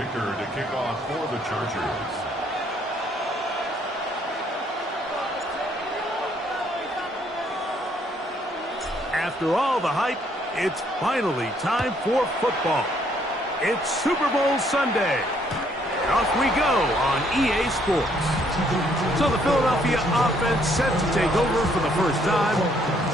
Dicker to kick off for the Chargers. After all the hype, it's finally time for football. It's Super Bowl Sunday. Off we go on EA Sports. So the Philadelphia offense set to take over for the first time.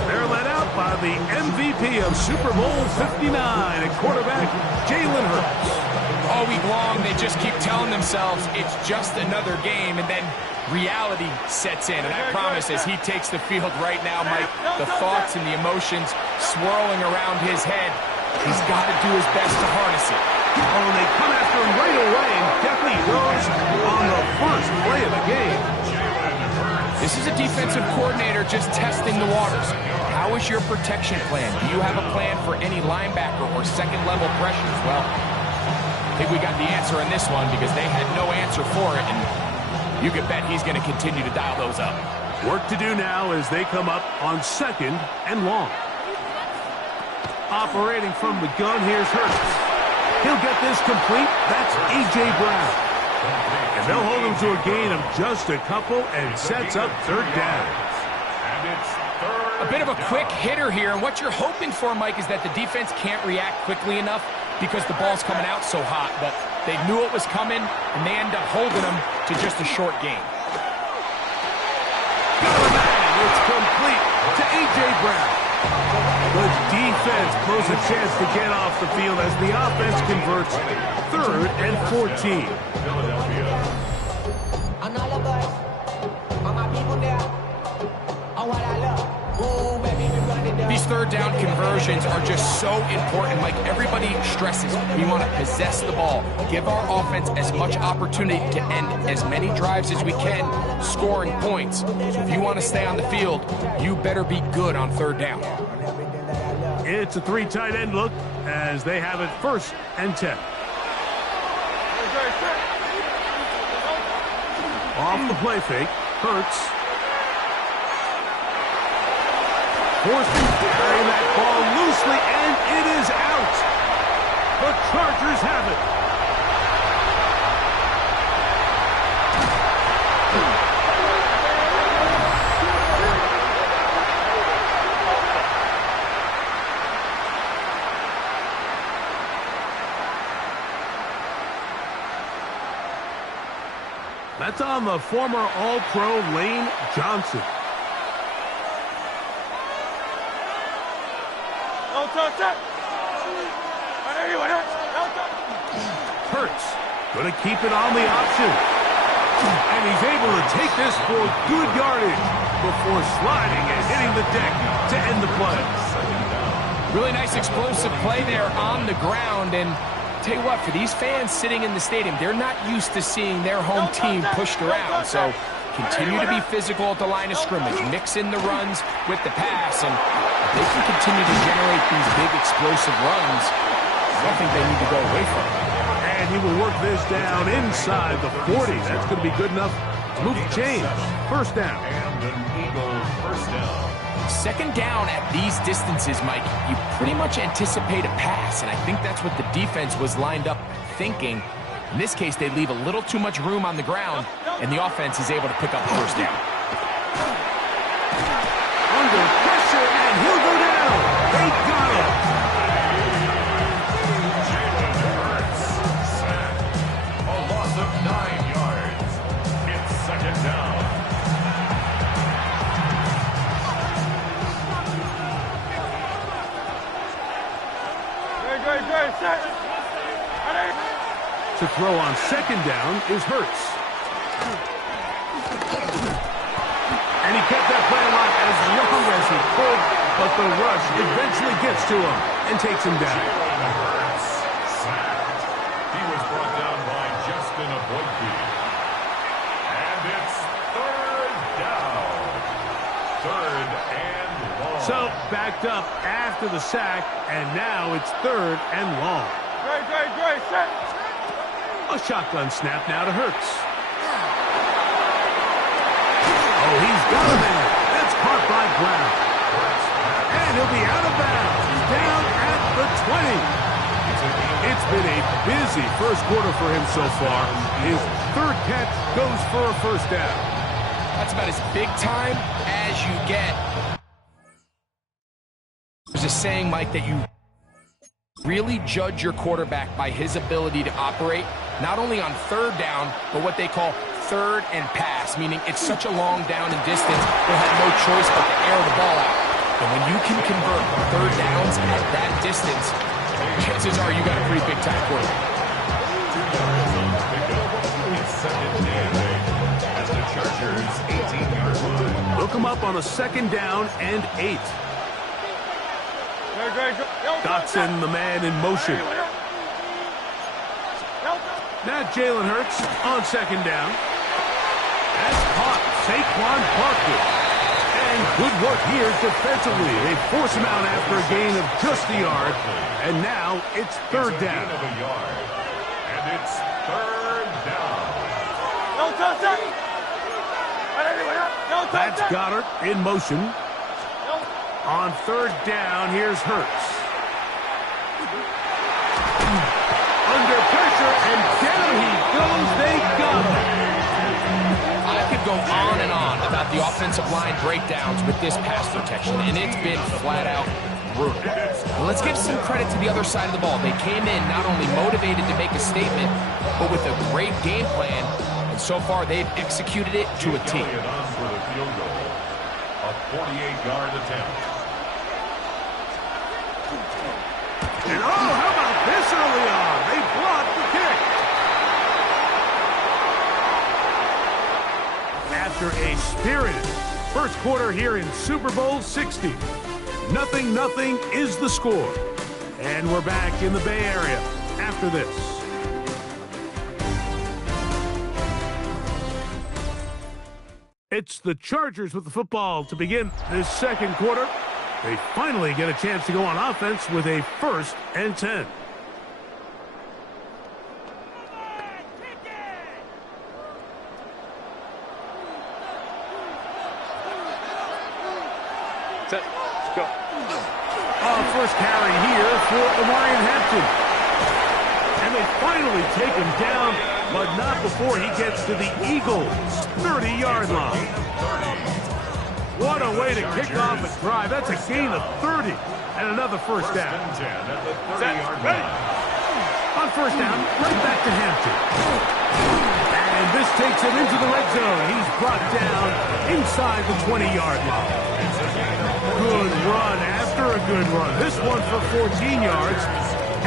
They're led out by the MVP of Super Bowl 59 at quarterback, Jalen Hurts. All week long, they just keep telling themselves it's just another game, and then reality sets in. And I promise, as he takes the field right now, Mike, the thoughts and the emotions swirling around his head, he's got to do his best to harness it. Oh, and they come after him right away, and definitely goes on the first play of the game. This is a defensive coordinator just testing the waters. How is your protection plan? Do you have a plan for any linebacker or second-level pressures? Well, I think we got the answer in this one because they had no answer for it, and you can bet he's going to continue to dial those up. Work to do now as they come up on 2nd and long. Operating from the gun, here's Hurts. He'll get this complete. That's A.J. Brown. And they'll hold him to a gain of just a couple and sets up 3rd down. A bit of a quick hitter here, and what you're hoping for, Mike, is that the defense can't react quickly enough because the ball's coming out so hot. But they knew it was coming, and they end up holding them to just a short gain. Got a man. It's complete to A.J. Brown. The defense blows a chance to get off the field as the offense converts 3rd and 14. These 3rd down conversions are just so important. Like, everybody stresses, we want to possess the ball, give our offense as much opportunity to end as many drives as we can, scoring points. So if you want to stay on the field, you better be good on 3rd down. It's a 3 tight end look as they have it 1st and 10. Off the play fake, Hurts. Forced to carry that ball loosely, and it is out. The Chargers have it. That's on the former All-Pro Lane Johnson. Hurts going to keep it on the option. And he's able to take this for good yardage before sliding and hitting the deck to end the play. Really nice explosive play there on the ground. And tell you what, for these fans sitting in the stadium, they're not used to seeing their home team pushed around. So continue to be physical at the line of scrimmage. Mix in the runs with the pass. And if they can continue to generate these big explosive runs, I don't think they need to go away from it. And he will work this down inside the 40. That's going to be good enough to move the chains. 1st down. And an Eagles 1st down. 2nd down at these distances, Mike, you pretty much anticipate a pass, and I think that's what the defense was lined up thinking. In this case, they leave a little too much room on the ground, and the offense is able to pick up 1st down. Under pressure, and he'll go down. They got him. Jalen Hurts sacked. A loss of 9 yards. It's 2nd down. To throw on 2nd down is Hurts. And he kept that play alive as long as he could, but the rush eventually gets to him and takes him down. Jalen Hurts sacked. He was brought down by Justin Avoidke. And it's 3rd down. 3rd and long. So backed up after the sack, and now it's 3rd and long. A shotgun snap now to Hurts. Oh, he's got him in. That's caught by Brown. And he'll be out of bounds, down at the 20. It's been a busy first quarter for him so far. His third catch goes for a first down. That's about as big time as you get. There's a saying, Mike, that you really judge your quarterback by his ability to operate, not only on third down, but what they call third and pass, meaning it's such a long down and distance, they'll have no choice but to air the ball out. And when you can convert third downs at that distance, chances are you got a pretty big-time quarterback. 2 yards on the pickup. It's second and 8 at the Chargers' 18-yard line. Look him up on a second down and 8. Dotson, the man in motion. Now Jalen Hurts on second down. That's caught. Saquon Barkley. And good work here defensively. They force him out after a gain of just a yard. And now it's third down. Gain of a yard. And it's third down. That's Goddard in motion. On third down, here's Hurts. Under pressure, and down he goes. They got him. I could go on and on about the offensive line breakdowns with this pass protection, and it's been flat-out brutal. Well, let's give some credit to the other side of the ball. They came in not only motivated to make a statement, but with a great game plan, and so far they've executed it to a T. Elliott on for the field goal. A 48-yard attempt. And oh, how about this early on? They blocked the kick. After a spirited first quarter here in Super Bowl 60, 0-0 is the score. And we're back in the Bay Area after this. It's the Chargers with the football to begin this second quarter. They finally get a chance to go on offense with a 1st and 10. Set. Let's go. First carry here for Omarion Hampton. And they finally take him down, but not before he gets to the Eagles' 30-yard line. What a way to kick off a drive. That's a gain of 30 and another first down. First and 10 at the 30-yard line. On first down, right back to Hampton. And this takes him into the red zone. He's brought down inside the 20-yard line. Good run after a good run. This one for 14 yards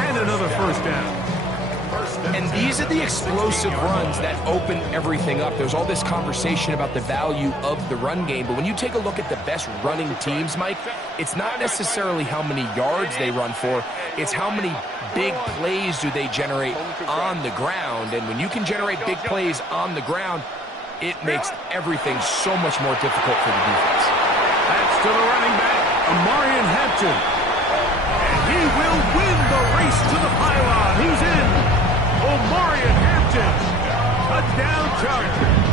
and another first down. And these are the explosive runs that open everything up. There's all this conversation about the value of the run game, but when you take a look at the best running teams, Mike, it's not necessarily how many yards they run for, it's how many big plays do they generate on the ground. And when you can generate big plays on the ground, it makes everything so much more difficult for the defense. That's to the running back, Omarion Hampton. And he will win the race to the pylon. He's in. Omarion Hampton, touchdown Chargers.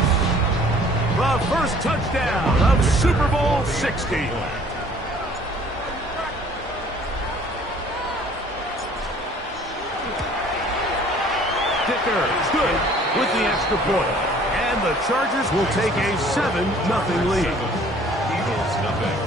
The first touchdown of Super Bowl 60. Dicker, good with the extra point. And the Chargers will take a 7-0 lead. Eagles nothing.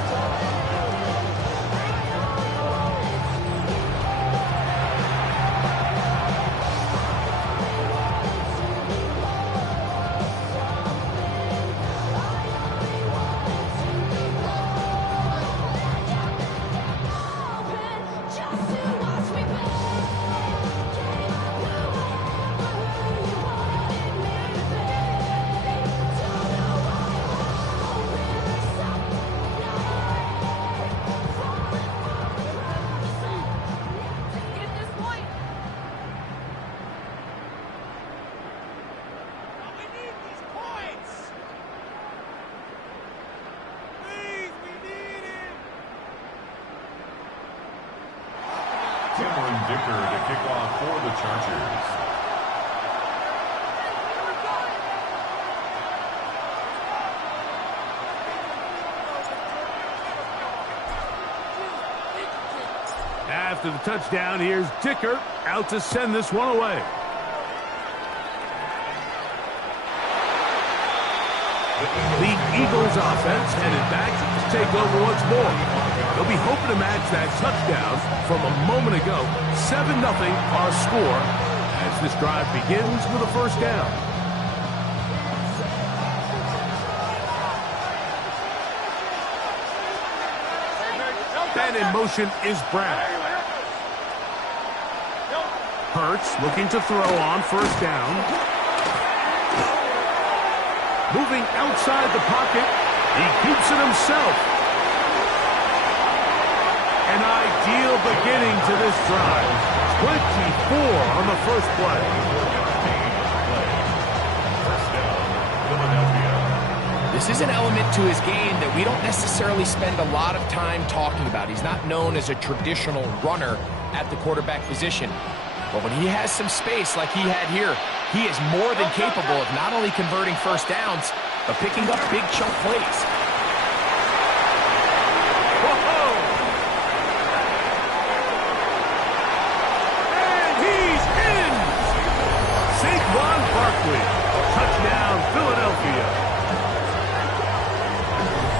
Dicker to kick off for the Chargers. After the touchdown, here's Dicker out to send this one away. The Eagles offense headed back to take over once more. They'll be hoping to match that touchdown from a moment ago. 7-0 our score as this drive begins with a first down. And in motion is Brown. Hurts looking to throw on first down. Moving outside the pocket, he keeps it himself. An ideal beginning to this drive. 24 on the first play. This is an element to his game that we don't necessarily spend a lot of time talking about. He's not known as a traditional runner at the quarterback position. But when he has some space like he had here, he is more than capable of not only converting first downs, but picking up big chunk plays. Whoa! And he's in! Saquon Barkley. Touchdown, Philadelphia.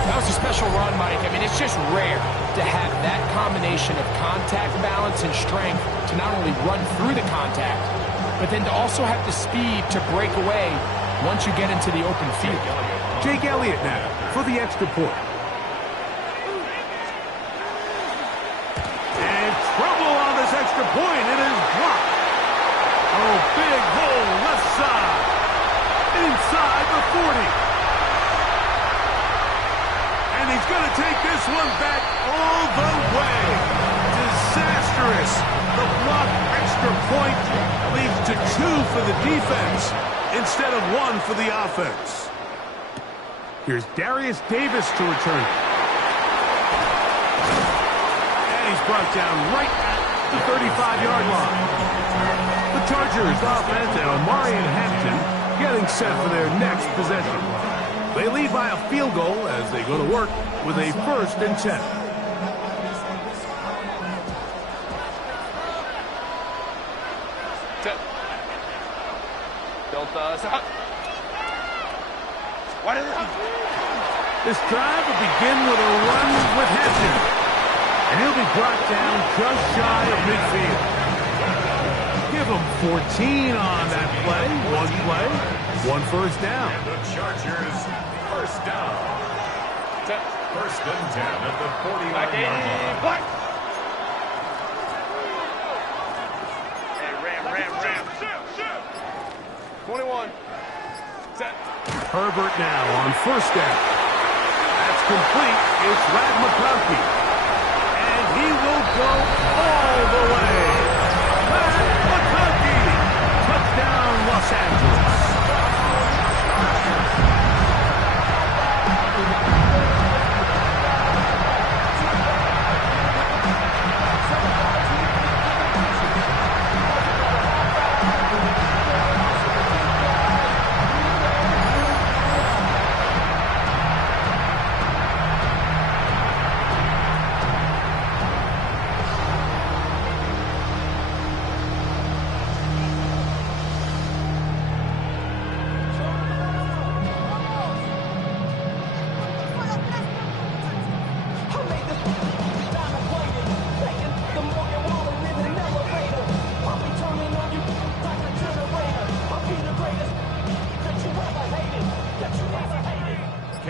That was a special run, Mike. I mean, it's just rare to have that combination of contact balance and strength to not only run through the contact, but then to also have the speed to break away once you get into the open field. Jake Elliott now for the extra point. And trouble on this extra point. It is blocked. Oh, big hole left side. Inside the 40. And he's going to take this one back all the way. Disastrous. The blocked extra point leads to 2 for the defense instead of 1 for the offense. Here's Darius Davis to return. And he's brought down right at the 35-yard line. The Chargers offense and Omari and Hampton getting set for their next possession. They lead by a field goal as they go to work with a 1st and 10. This drive will begin with a run with Hampton. And he'll be brought down just shy of midfield. Give him 14 on that play. 1 first down. And the Chargers, first down. 1st and 10 at the 49-yard line. Ram. 21. Set. Herbert now on first down. That's complete. It's Rad McConkey. And he will go all the way. Rad McConkey. Touchdown, Los Angeles.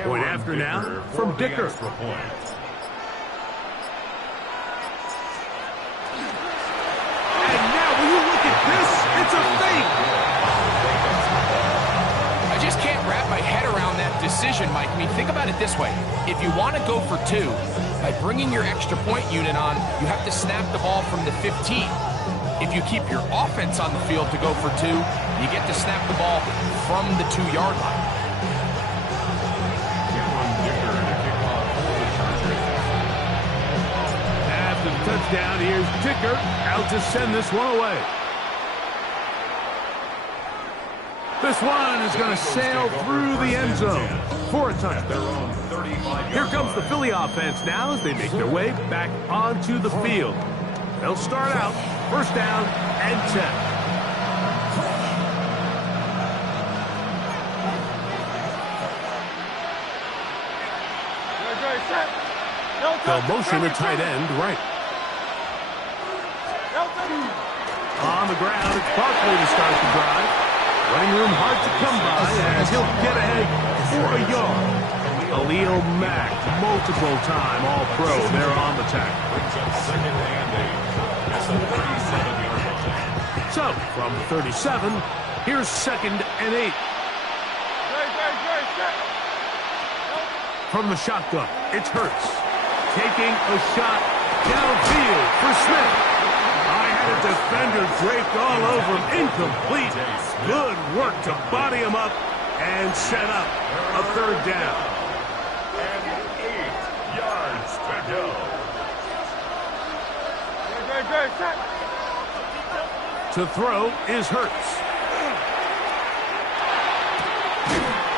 Point after now from Dicker. And now, will you look at this? It's a fake. I just can't wrap my head around that decision, Mike. I mean, think about it this way. If you want to go for 2, by bringing your extra point unit on, you have to snap the ball from the 15. If you keep your offense on the field to go for 2, you get to snap the ball from the 2-yard line. After the touchdown, here's Dicker out to send this one away. This one is going to sail through the end zone for a touchdown. Here comes the Philly offense now as they make their way back onto the field. They'll start out first down and 10. They'll motion the tight end right. On the ground, it's Barkley to start the drive. Running room hard to come by as he'll get ahead for a yard. Khalil Mack, multiple time All-Pro there on the tackle. Brings up second and 8. That's a 37-yard line. So, from the 37, here's second and 8. From the shotgun, it's Hurts. Taking a shot downfield for Smith. I had a defender draped all over him. Incomplete. Good work to body him up and set up a third down. And 8 yards to go. To throw is Hurts.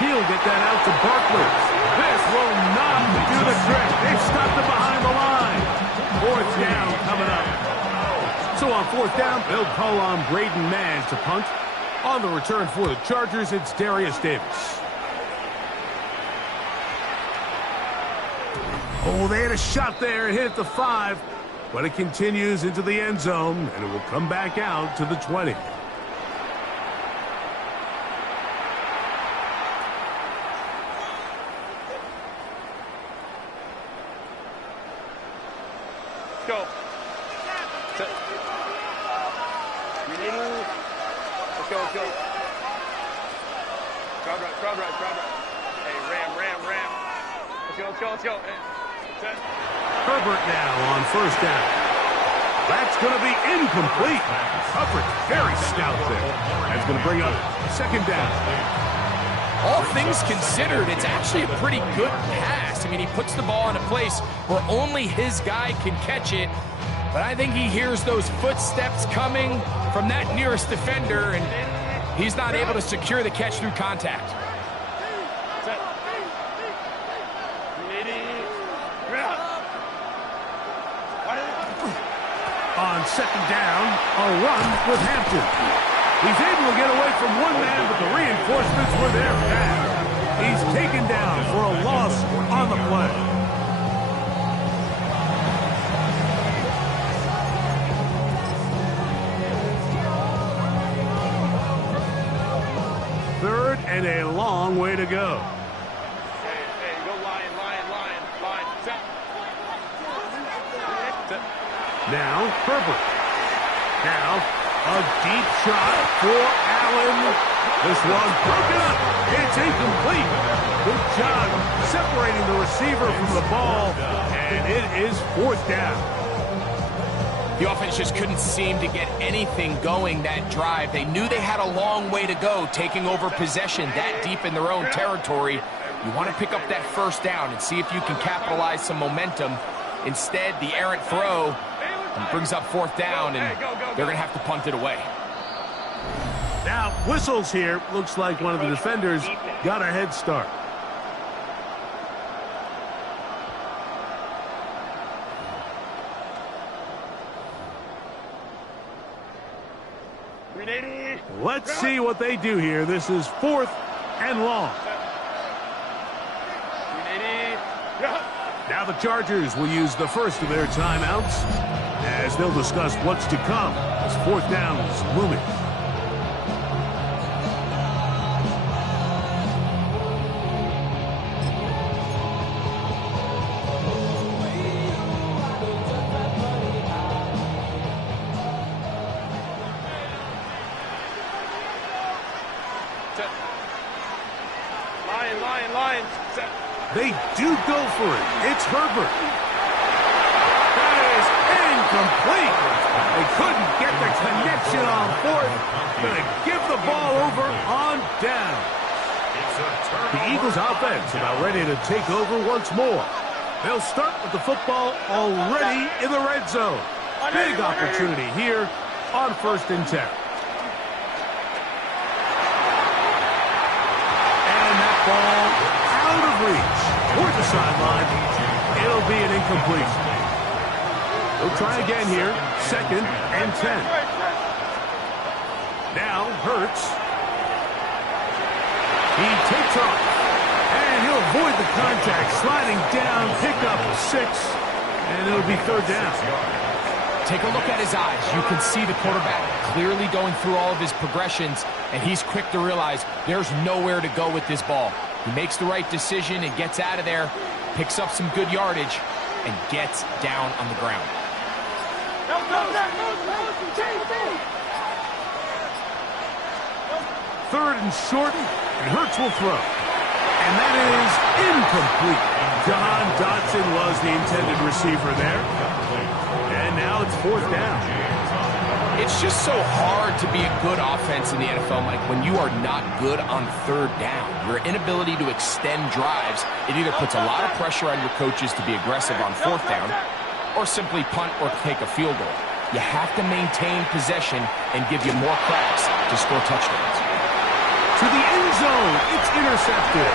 He'll get that out to Barkley. This will not do the trick. They've stopped him behind the line. Fourth down coming up. So on fourth down, they'll call on Braden Mann to punt. On the return for the Chargers, it's Darius Davis. Oh, they had a shot there and hit it to 5. But it continues into the end zone, and it will come back out to the 20. Go. Set. Let's go, let's go. Crowd right. Hey, ram. Let's go. Hey. Set. Herbert now on first down. That's going to be incomplete. Coverage very stout there. That's going to bring up second down. All things considered, it's actually a pretty good pass. I mean, he puts the ball in a place where only his guy can catch it. But I think he hears those footsteps coming from that nearest defender, and he's not able to secure the catch through contact. On second down, a run with Hampton. He's able to get away from one man, but the reinforcements were there fast. He's taken down for a loss on the play. Third and a long way to go. Hey, go line. Set. Now, Herbert. Now, a deep shot for Allen. This one broken up. It's incomplete. Good job separating the receiver from the ball, and it is fourth down. The offense just couldn't seem to get anything going that drive. They knew they had a long way to go, taking over possession that deep in their own territory. You want to pick up that first down and see if you can capitalize some momentum. Instead, the errant throw brings up fourth down, and they're going to have to punt it away. Now, whistles here. Looks like one of the defenders got a head start. Let's see what they do here. This is fourth and long. Now the Chargers will use the first of their timeouts as they'll discuss what's to come as fourth down is looming. Line. Set. They do go for it. It's Herbert. That is incomplete. They couldn't get the connection on fourth. Going to give the ball over on down. The Eagles offense about ready to take over once more. They'll start with the football already in the red zone. Big opportunity here on 1st and 10. And that ball out of reach toward the sideline. It'll be an incompletion. He'll try again here. 2nd and 10. Now Hurts. He takes off. And he'll avoid the contact. Sliding down, pick up 6. And it'll be 3rd down. Take a look at his eyes. You can see the quarterback clearly going through all of his progressions, and he's quick to realize there's nowhere to go with this ball. He makes the right decision and gets out of there, picks up some good yardage, and gets down on the ground. 3rd and short, and Hurts will throw. And that is incomplete. John Dotson was the intended receiver there. And now it's 4th down. It's just so hard to be a good offense in the NFL, Mike, when you are not good on 3rd down. Your inability to extend drives, it either puts a lot of pressure on your coaches to be aggressive on 4th down or simply punt or take a field goal. You have to maintain possession and give you more cracks to score touchdowns. To the end zone, it's intercepted.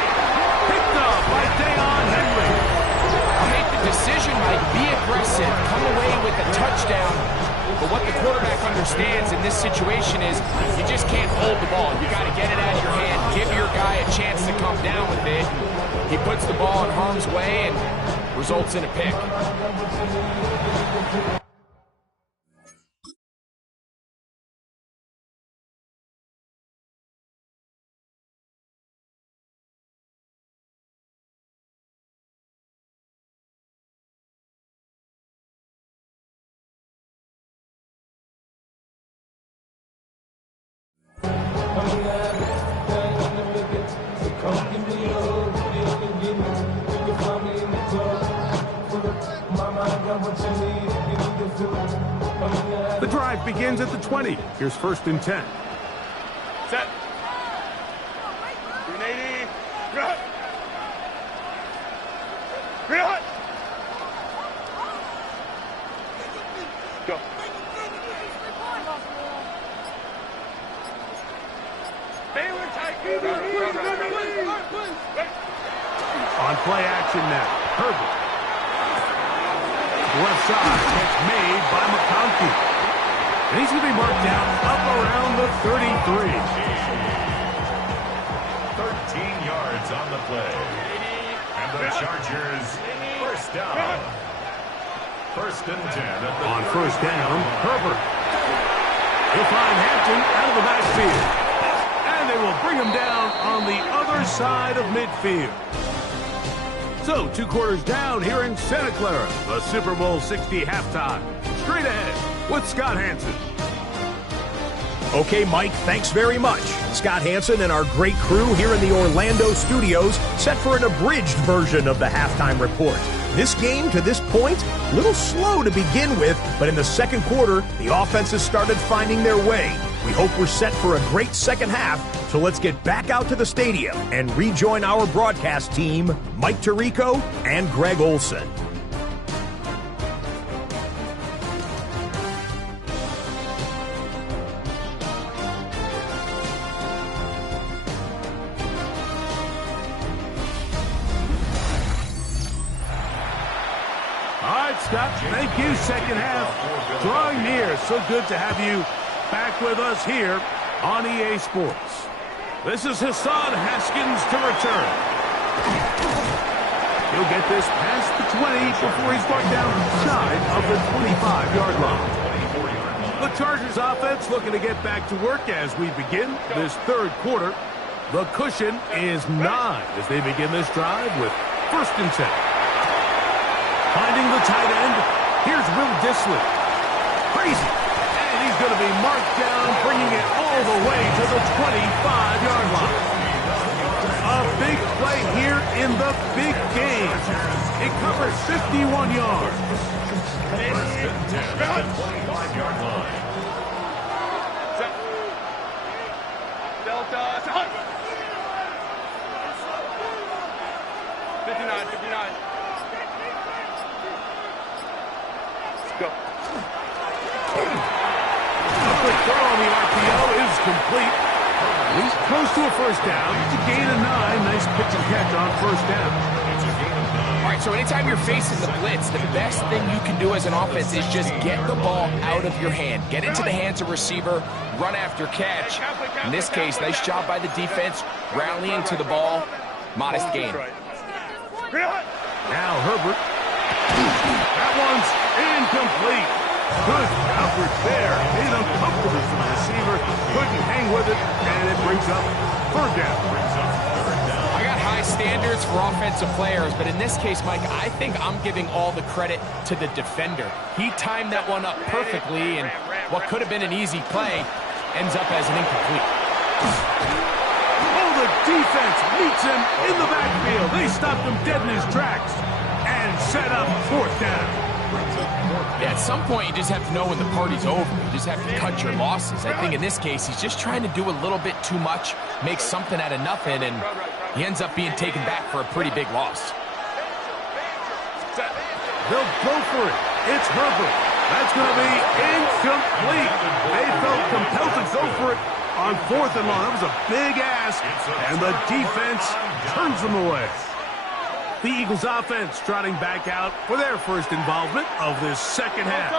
Picked up by Deion Henry. I'll make the decision, Mike. Be aggressive. Come away with a touchdown. But what the quarterback understands in this situation is you just can't hold the ball. You got to get it out of your hand. Give your guy a chance to come down with it. He puts the ball in harm's way and results in a pick. The drive begins at the 20. Here's 1st and 10. Set. 380. Good. Green hot. Go. Baylor tight. On play action now. Herbert. Left side. Catch made by McConkey. And he's going to be marked down up around the 33. 13 yards on the play. And the Chargers, 1st down. 1st and 10. On 1st down, Herbert. He'll find Hampton out of the backfield. And they will bring him down on the other side of midfield. So, 2 quarters down here in Santa Clara, the Super Bowl 60 halftime. Straight ahead with Scott Hanson. Okay, Mike, thanks very much. Scott Hanson and our great crew here in the Orlando studios set for an abridged version of the halftime report. This game, to this point, a little slow to begin with, but in the 2nd quarter, the offenses started finding their way. We hope we're set for a great 2nd half, so let's get back out to the stadium and rejoin our broadcast team, Mike Tirico and Greg Olson. Scott, thank you. 2nd half drawing near. So good to have you back with us here on EA Sports. This is Hassan Haskins to return. He'll get this past the 20 before he's brought down side of the 25-yard line. The Chargers offense looking to get back to work as we begin this 3rd quarter. The cushion is 9 as they begin this drive with 1st and 10. Finding the tight end, here's Will Dissly. Crazy. And he's going to be marked down, bringing it all the way to the 25-yard line. A big play here in the big game. It covers 51 yards. 1st and 10 at the 25-yard line. Delta. 59, 59. Go. A quick throw on the RPO is complete. He's close to a 1st down. It's a gain of 9. Nice pitch and catch on 1st down. All right, right, so anytime you're facing the blitz, the best thing you can do as an offense is just get the ball out of your hand. Get into the hands of receiver, run after catch. In this case, nice job by the defense, rallying to the ball. Modest gain. Now Herbert. That one's incomplete. Good coverage there. Made uncomfortable for the receiver. Couldn't hang with it, and it brings up third down. I got high standards for offensive players, but in this case, Mike, I think I'm giving all the credit to the defender. He timed that one up perfectly, and what could have been an easy play ends up as an incomplete. Oh, the defense meets him in the backfield. They stopped him dead in his tracks and set up fourth down. Yeah, at some point, you just have to know when the party's over. You just have to cut your losses. I think in this case, he's just trying to do a little bit too much, make something out of nothing, and he ends up being taken back for a pretty big loss. They'll go for it. It's Herbert. That's going to be incomplete. They felt compelled to go for it on fourth and long. That was a big ask, and the defense turns them away. The Eagles offense trotting back out for their first involvement of this second half.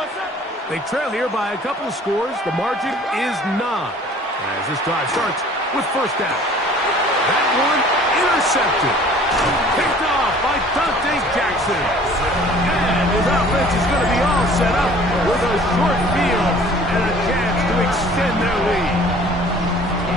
They trail here by a couple of scores. The margin is 9. As this drive starts with first down. That one intercepted. Picked off by Dante Jackson. And his offense is going to be all set up with a short field and a chance to extend their lead.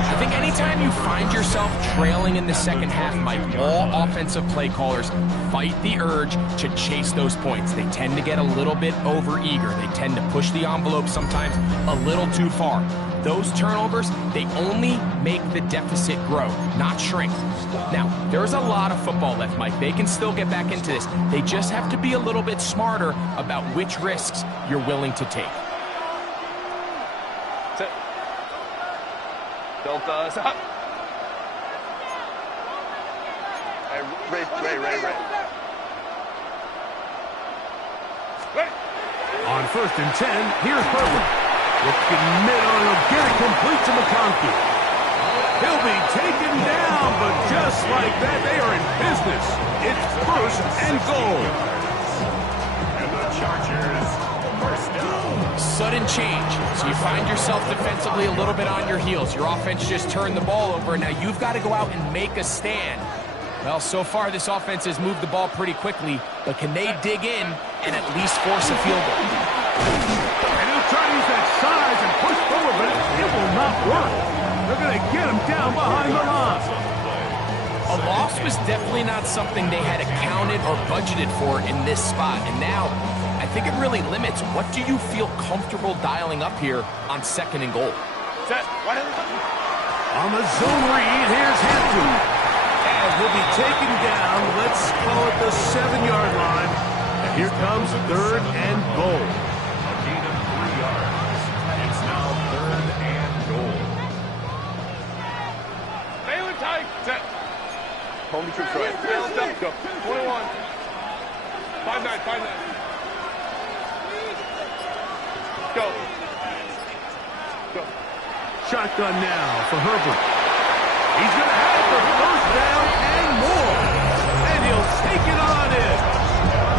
I think anytime you find yourself trailing in the second half, Mike, all offensive play callers fight the urge to chase those points. They tend to get a little bit overeager. They tend to push the envelope sometimes a little too far. Those turnovers, they only make the deficit grow, not shrink. Now, there's a lot of football left, Mike. They can still get back into this. They just have to be a little bit smarter about which risks you're willing to take. Delta, stop. Hey, Ray. On first and 10, here's Herbert. Looking mid-on, he'll get it complete to McConkey. He'll be taken down, but just like that, they are in business. It's first and goal. And the Chargers, first down. Sudden change. So you find yourself defensively a little bit on your heels. Your offense just turned the ball over, and now you've got to go out and make a stand. Well, so far this offense has moved the ball pretty quickly, but can they dig in and at least force a field goal? And he'll try to use that size and push forward, but it will not work. They're going to get him down behind the line. A loss was definitely not something they had accounted or budgeted for in this spot, and now I think it really limits what do you feel comfortable dialing up here on second and goal. Set. On the zone read, here's Hampton. And he'll be taken down, let's call it the 7-yard line. And here comes third and goal. A gain of 3 yards. It's now third and goal. Balin tight. Set. Home to troops right. Balin up. Go. 21. 5-9. Go. Shotgun now for Herbert. He's going to have the first down and more. And he'll take it on in.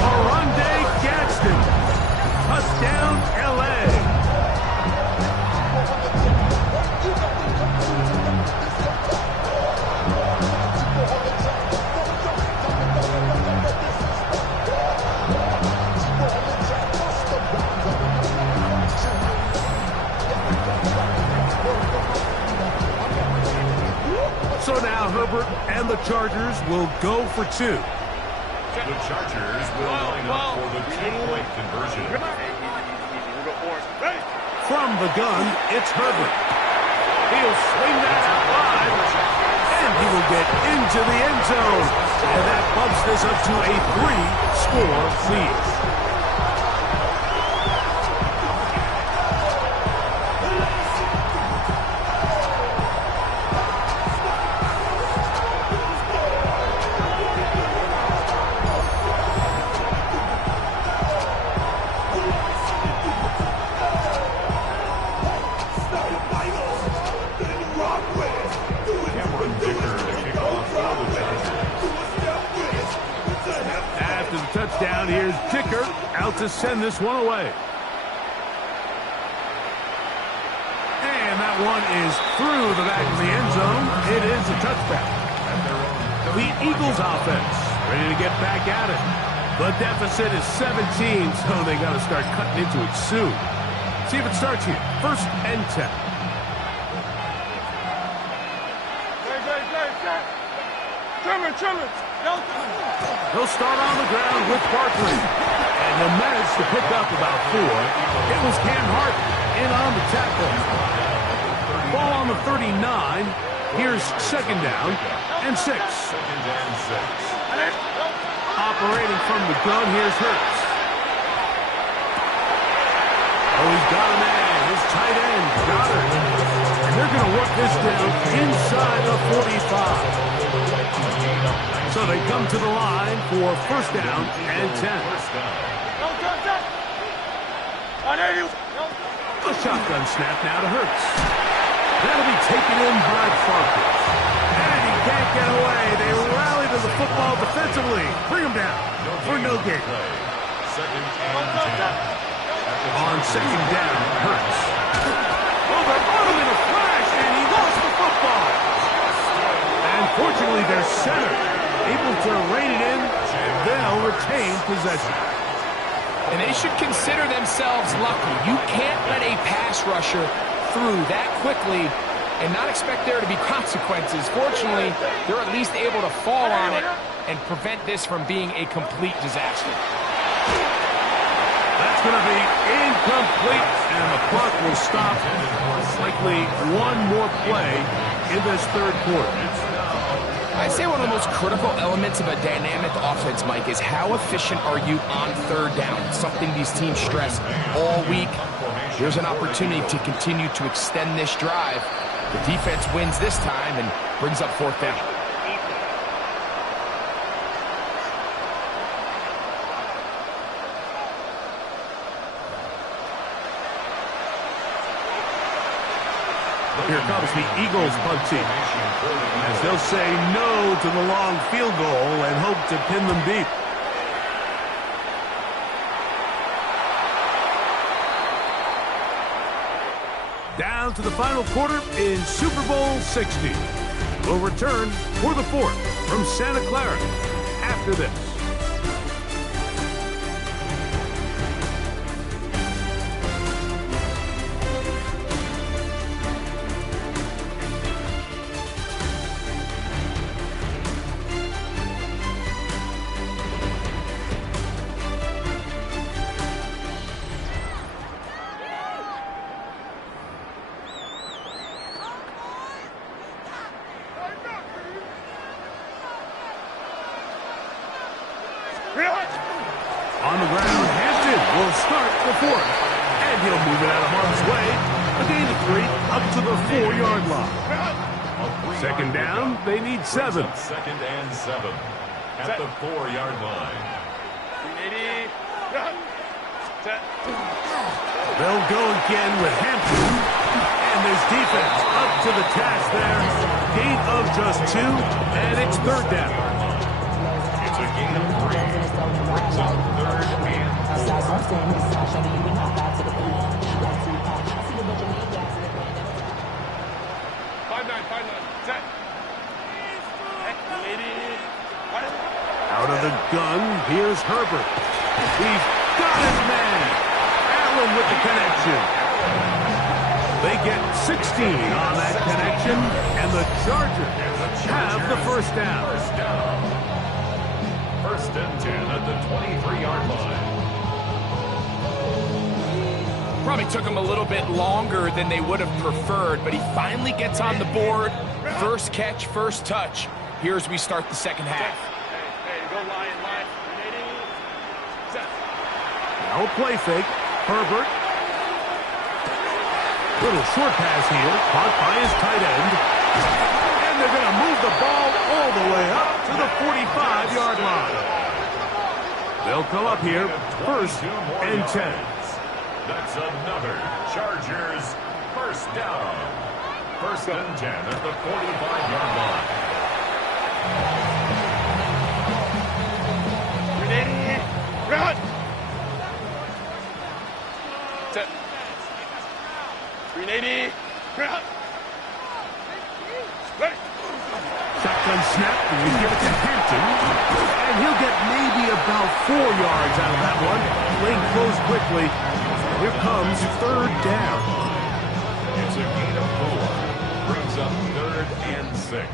Oronde Gadsden. Touchdown, L.A. So now Herbert and the Chargers will go for 2. The Chargers will line up for the 2-point conversion. From the gun, it's Herbert. He'll swing that out wide, and he will get into the end zone. And that bumps this up to a 3-score lead. down. Here's Dicker out to send this one away. And that one is through the back of the end zone. It is a touchback. The Eagles offense ready to get back at it. The deficit is 17, so they got to start cutting into it soon. See if it starts here. 1st and 10. They'll start on the ground with Barkley. And they managed to pick up about 4. It was Cam Hart in on the tackle. Ball on the 39. Here's 2nd down and 6. Operating from the gun, here's Hurts. Oh, he's got a man. His tight end, Goddard. And they're going to work this down inside the 45. So they come to the line for 1st down and 10. A shotgun snap now to Hurts. That'll be taken in by Parker. And he can't get away. They rally to the football defensively. Bring him down for no gain. On 2nd down, Hurts. Oh, they're on him in a flash, and he lost the football. And fortunately, their center able to rein it in, and they'll retain possession. And they should consider themselves lucky. You can't let a pass rusher through that quickly and not expect there to be consequences. Fortunately, they're at least able to fall on it and prevent this from being a complete disaster. That's going to be incomplete, and the clock will stop. Likely one more play in this 3rd quarter. I'd say one of the most critical elements of a dynamic offense, Mike, is how efficient are you on 3rd down? It's something these teams stress all week. Here's an opportunity to continue to extend this drive. The defense wins this time and brings up 4th down. Here comes the Eagles punt team, as they'll say no to the long field goal and hope to pin them deep. Down to the final quarter in Super Bowl 60. We'll return for the 4th from Santa Clara after this. On the ground, Hampton will start the 4th. And he'll move it out of harm's way. A gain of 3 up to the 4-yard line. 2nd down, they need 7. 2nd and 7 at the 4-yard line. They'll go again with Hampton. And this defense up to the task there. Gain of just 2, and it's 3rd down. It's a gain of 3. Brings up 3rd and 4. Out of the gun, here's Herbert. He's got his man. Allen with the connection. They get 16 on that connection, and the Chargers have the 1st down. 1st and 10 at the 23-yard line. Probably took him a little bit longer than they would have preferred, but he finally gets on the board. 1st catch, 1st touch. Here as we start the 2nd half. No play fake. Herbert. Little short pass here. Caught by his tight end. And they're going to move the ball all the way up to the 45-yard line. They'll come up here 1st and 10. That's another Chargers 1st down. 1st and 10 at the 45-yard line. shotgun snap, and we give it to Hampton. And he'll get maybe about 4 yards out of that one. Lane closed quickly. Here comes third down. It's a gain of 4. Brings up 3rd and 6.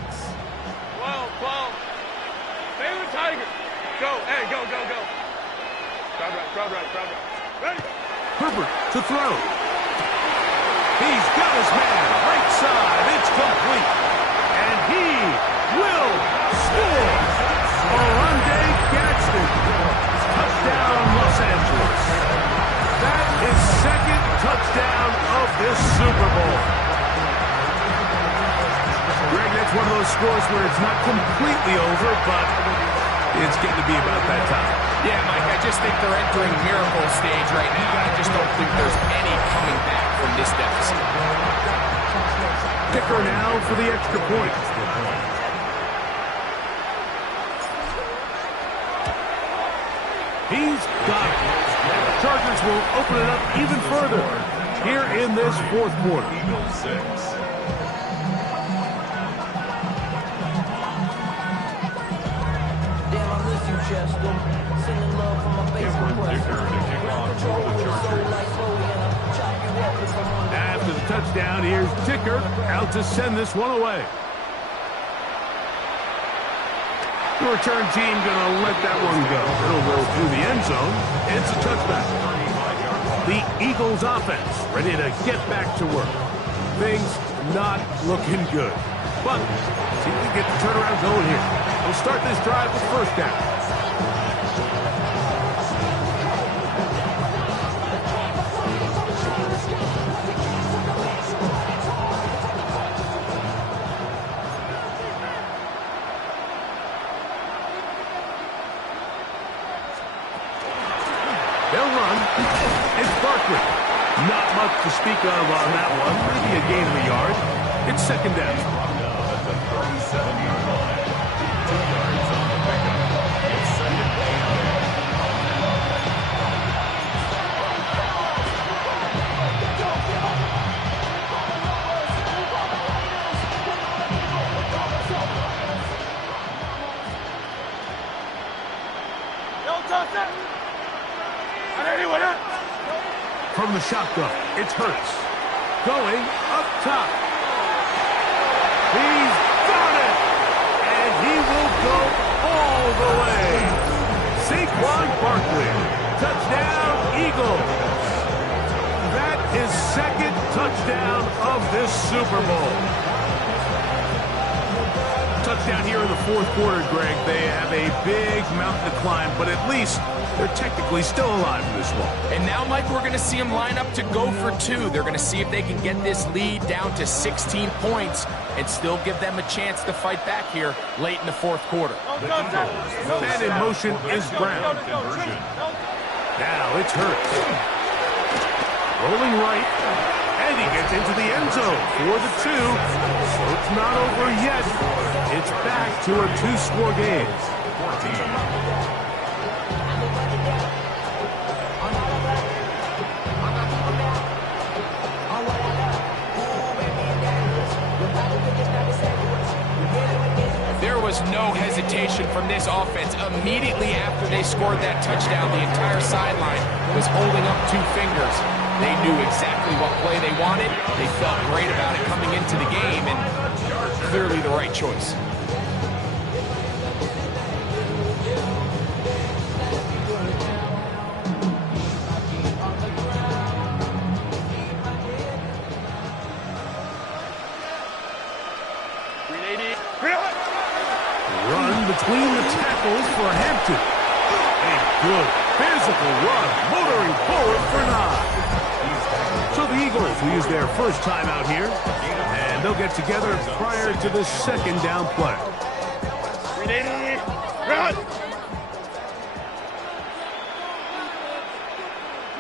12. Stay with Tiger. Go. Hey, go. Crowd right. Ready? Herbert to throw. He's got his man. Right side. It's complete. And he will score. Orlando Gadsden. Touchdown, Los Angeles. That is second touchdown of this Super Bowl. Greg, that's one of those scores where it's not completely over, but it's getting to be about that time. Yeah, Mike, I just think they're entering miracle stage right now. I just don't think there's any coming back from this deficit. Kicker now for the extra point. He's got it. The Chargers will open it up even further here in this fourth quarter. Eagles 6. After the touchdown, here's Ticker out to send this one away. The return team going to let that one go. It'll roll through the end zone. It's a touchback. The Eagles offense ready to get back to work. Things not looking good. But see if we can get the turnaround going here. We'll start this drive with first down. They'll run. It's Barkley. Not much to speak of on that one. Maybe a gain of a yard. It's second down. At the 37-yard line. 2 yards on the pickup. It's second and 10. From the shotgun, it's Hurts. Going up top. He's got it! And he will go all the way. Saquon Barkley. Touchdown, Eagles. That is second touchdown of this Super Bowl. Touchdown here in the fourth quarter, Greg. They have a big mountain to climb, but at least they're technically still alive in this one. And now, Mike, we're going to see them line up to go for 2. They're going to see if they can get this lead down to 16 points and still give them a chance to fight back here late in the fourth quarter. Man in motion is Brown. Now it's Hurts. Rolling right. And he gets into the end zone for the 2. So it's not over yet. It's back to a 2-score game. There was no hesitation from this offense. Immediately after they scored that touchdown, the entire sideline was holding up 2 fingers. They knew exactly what play they wanted. They felt great about it coming into the game, and clearly the right choice. Run between the tackles for Hampton. A good physical run, motoring forward for 9. So the Eagles will use their first time out here, and they'll get together prior to the second down play. Run!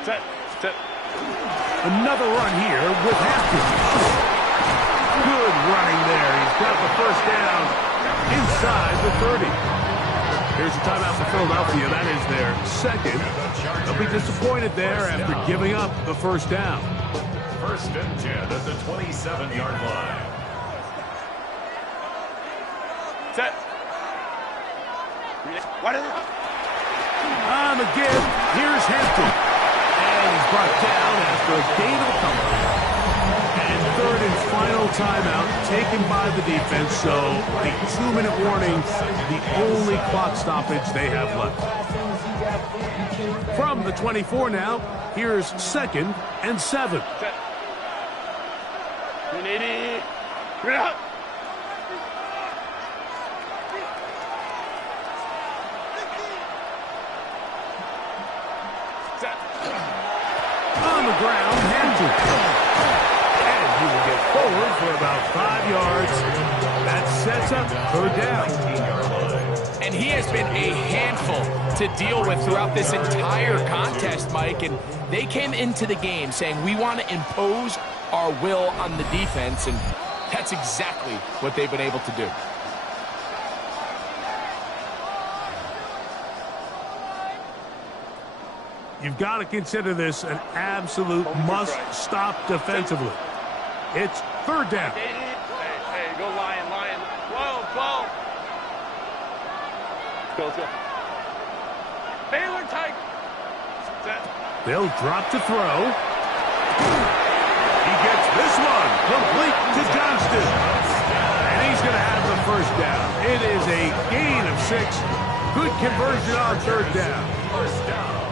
Set. Another run here with Hampton. Good running there. He's got the first down inside the 30. Here's a timeout for Philadelphia. That is their second. They'll be disappointed there after giving up the first down. First and 10 at the 27-yard line. Set. What is it? On the give, here's Hampton. And he's brought down after a gain of a couple. And third and final timeout taken by the defense, so a 2-minute warning, the only clock stoppage they have left. From the 24 now, here's 2nd and 7. Set. 180. Bring it up. Set. On the ground, Hampton. And he will get forward for about 5 yards. That sets up 3rd down. And he has been a handful to deal with throughout this entire contest, Mike. And they came into the game saying, we want to impose our will on the defense. And that's exactly what they've been able to do. You've got to consider this an absolute must-stop defensively. It's 3rd down. Hey, go Lion. 12. Go. Baylor tight. Set. They'll drop to throw. He gets this one complete to Johnston. And he's going to have the 1st down. It is a gain of 6. Good conversion on 3rd down. 1st down.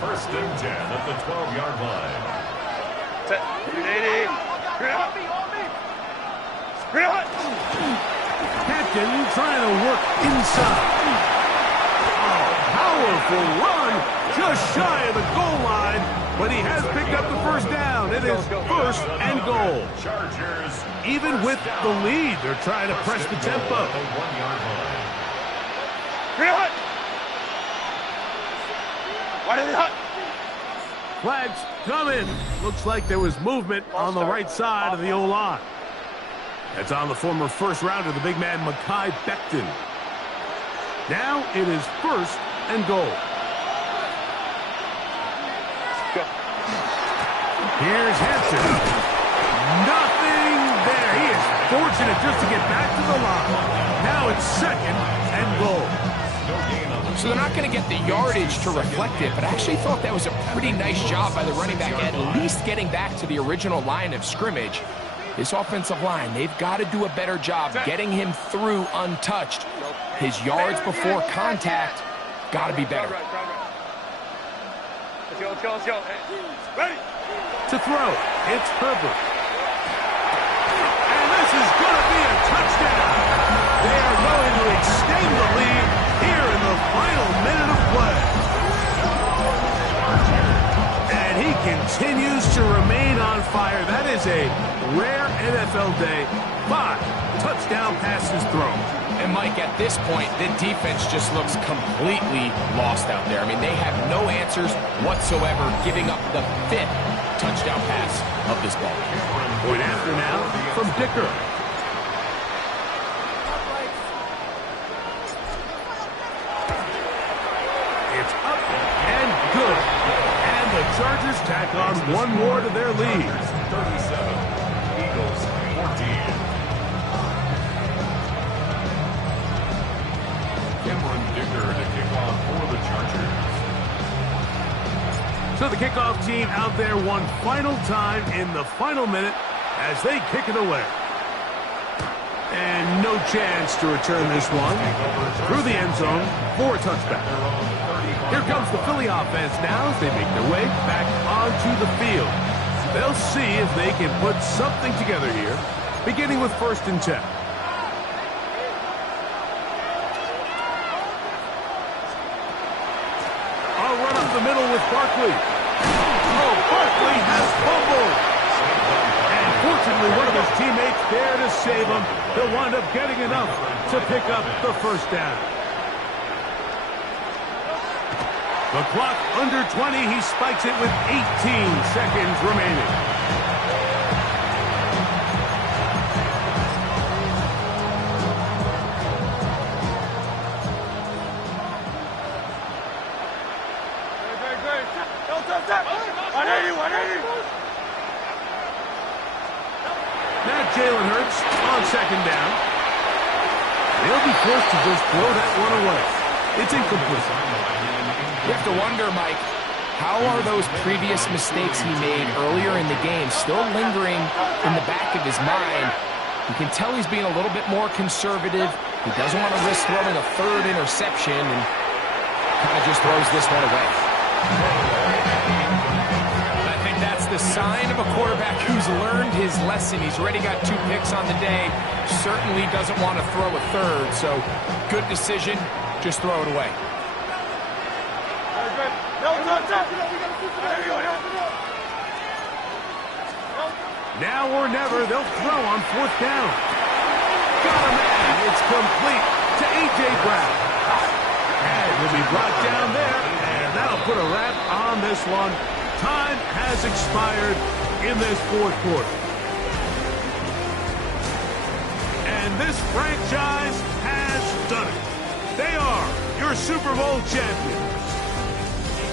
1st and 10 at the 12-yard line. Set. 180. Captain trying to work inside. Oh, powerful run just shy of the goal line, but he has picked up the 1st down. It is 1st and goal. Chargers. Even with the lead, they're trying to press the tempo. At the 1-yard line. What is it? Flags coming. Looks like there was movement on the right side of the O-line. That's on the former 1st rounder, the big man, Mekhi Becton. Now it is 1st and goal. Go. Here's Hampton. Nothing there. He is fortunate just to get back to the line. Now it's 2nd and goal. So they're not going to get the yardage to reflect it, but I actually thought that was a pretty nice job by the running back, at least getting back to the original line of scrimmage. This offensive line, they've got to do a better job getting him through untouched. His yards before contact got to be better. Let's go. Ready? To throw, it's Herbert. And this is going to be a touchdown. They are going to extend the lead here in the final minute of play. And he continues to remain on fire. That is a rare NFL day. 5 touchdown passes thrown. And Mike, at this point, the defense just looks completely lost out there. I mean, they have no answers whatsoever, giving up the 5th touchdown pass of this ball. Point after now from Dicker. It's up and good. And the Chargers tack on 1 more to their lead. 37. Eagles 14. Cameron Dicker to kick off for the Chargers. So the kickoff team out there one final time in the final minute as they kick it away. And no chance to return this one through the end zone for a touchback. Here comes the Philly offense now as they make their way back onto the field. They'll see if they can put something together here, beginning with 1st and 10. I'll run up the middle with Barkley. Oh, Barkley has fumbled. And fortunately, one of his teammates there to save him. He'll wind up getting enough to pick up the 1st down. The clock under 20. He spikes it with 18 seconds remaining. Now Jalen Hurts on 2nd down. They'll be forced to just throw that one away. It's incomplete. You have to wonder, Mike, how are those previous mistakes he made earlier in the game still lingering in the back of his mind? You can tell he's being a little bit more conservative. He doesn't want to risk throwing a third interception and kind of just throws this one away. I think that's the sign of a quarterback who's learned his lesson. He's already got 2 picks on the day. Certainly doesn't want to throw a third, so good decision. Just throw it away. Now or never, they'll throw on 4th down. Got a man. It's complete to A.J. Brown. And he'll be brought down there, and that'll put a wrap on this one. Time has expired in this 4th quarter. And this franchise has done it. They are your Super Bowl champions.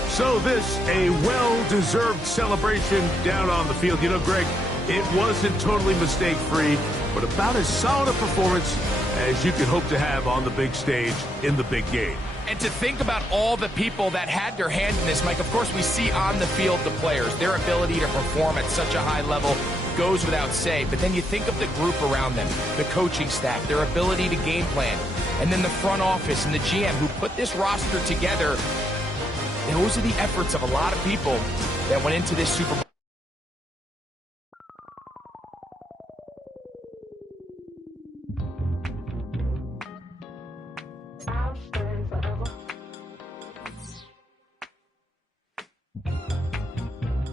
So this, a well-deserved celebration down on the field. You know, Greg, it wasn't totally mistake-free, but about as solid a performance as you could hope to have on the big stage in the big game. And to think about all the people that had their hand in this, Mike, of course we see on the field the players, their ability to perform at such a high level goes without say. But then you think of the group around them, the coaching staff, their ability to game plan, and then the front office and the GM who put this roster together. Those are the efforts of a lot of people that went into this Super Bowl.